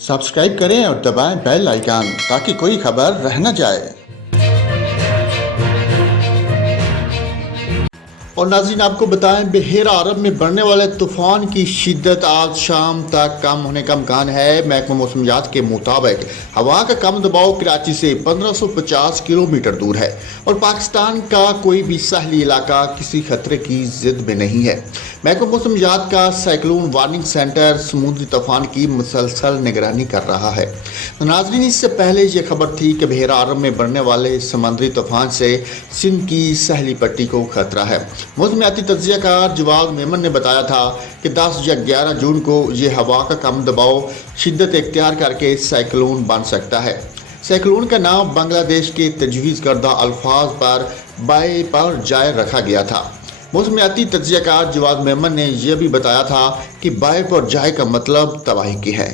Subscribe करें और दबाएं बेल आइकन ताकि कोई खबर रह न जाए। और नाज़रीन, आपको बताएं, बहेरा अरब में बढ़ने वाले तूफ़ान की शिद्दत आज शाम तक कम होने का इम्कान है। महकमा मौसमियात के मुताबिक हवा का कम दबाव कराची से 1550 किलोमीटर दूर है और पाकिस्तान का कोई भी साहली इलाका किसी खतरे की जिद में नहीं है। महकमा मौसमियात का साइक्लोन वार्निंग सेंटर समुद्री तूफान की मुसलसल निगरानी कर रहा है। नाज़रीन, इससे पहले ये खबर थी कि बहेरा अरब में बढ़ने वाले समुद्री तूफान से सिंध की साहली पट्टी को खतरा है। मौसमियाती तज्ज़ियाकार जवाद मेमन ने बताया था कि 10 या 11 जून को ये हवा का कम दबाव शिद्दत इख्तियार करके साइक्लोन बन सकता है। साइक्लोन का नाम बांग्लादेश के तजवीज़ करदा अल्फाज पर बाय पर जाय रखा गया था। मौसमियाती तज्ज़ियाकार जवाद मेमन ने यह भी बताया था कि बाय पर जाय का मतलब तबाही की है।